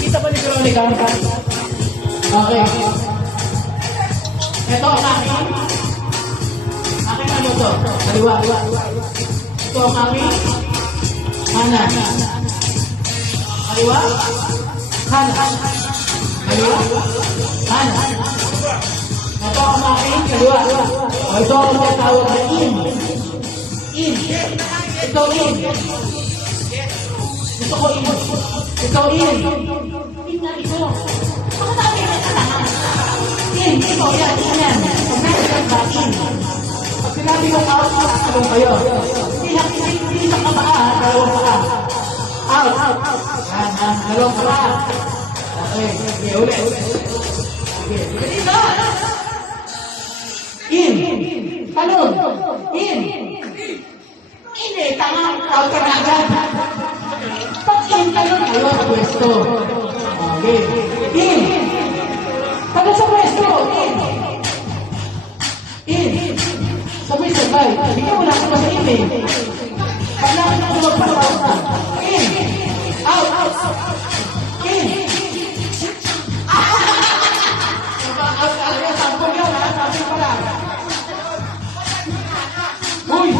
Kita ba ni Veronica? Okay. Ito ang aking. Aking ano to? Kaliwa. Ito ang aking. Kanan. Kaliwa. Kanan. Kaliwa. Kanan. Ito ang aking kaliwa. Ito ang tawag na in. In. Ito in. Gusto ko in. Ito in. In na ito. Pakatabi na kailangan. In. Ito. Yan. Yan. Pag-message ba in. Pag sinabi yung out, talong kayo. Hindi sa kapaa. Dalawang paa. Out. Yan. Dalawang paa. Okay. Okay. Ulit. Okay. Dito. In. Talon. In. In eh. Tama. Out ka na agad. Pag-in, talon kayo sa pwesto. Okay. In. Talon sa pwesto. In. Sabay. Hindi ka wala ka pa sa in eh. Pag nakita ko magpapawag na. In. Out. In. Sampung yun ha. Sampung pala. Uy.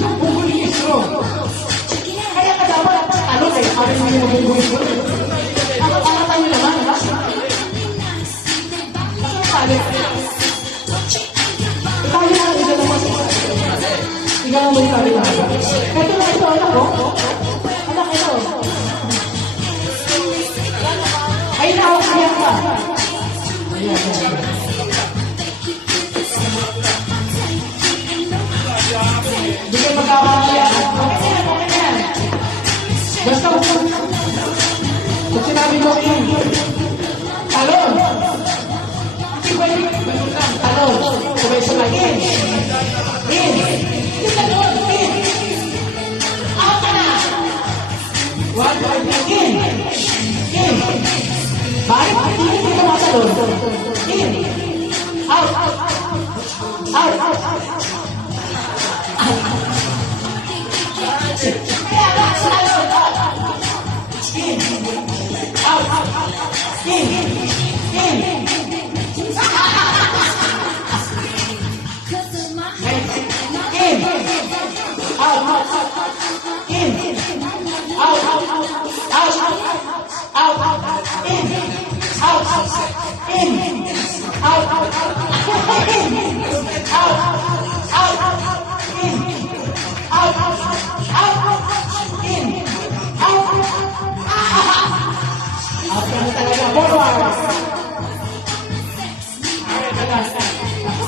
Bubulis mo. Kaya ka dapat talon eh. Sabi mo yung bubulis mo. Angatan nyo naman. Ang salit. Ikaw yung ito naman. Ikaw mo yung salit. Ito na ito. Anak ko. Anak ito. Ay nakakaya ka. Hindi kayo magkakakaya. Okay na yan. Basta pag sinabi mo in, talon. Hindi pwede lang, talon. Sabay-sabay, in. In. Yung talon, in. Out ka na. One, in. In. Bakit? Hindi ka matalon. In. Out. Out. Kaya ka, talon. In. Out. In. In. In. Out. In. Out. Out. Out. In. Out. In. Out. In. Out. Out. In. Out. Out. In. Out. Out ka na talaga. Forward.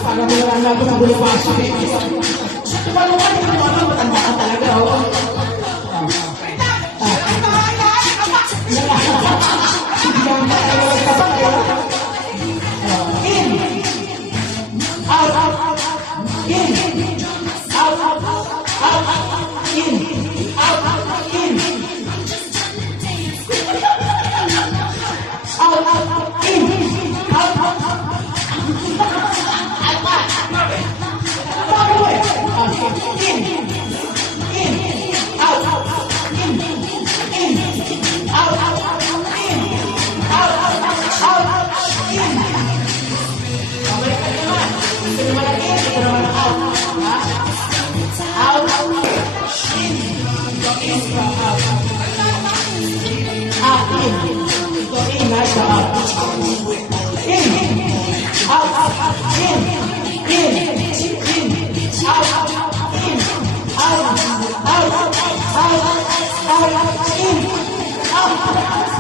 Parang wala na ako nagulo pa siya. Tumalungan yung mga matanda ka talaga. In. Out. In. Out. Out. In. Out. In. Out. In. Out. In. In. Out. In. In. Out. In. Out. Out. In. Pabalik ka naman. Ito naman ang in. Ito naman ang out. Out. In. In. Out. Out. In. Ito in. Nasa out. In. Out. In. In. In. Out. In. Out. Out. Out. Out. In. Out.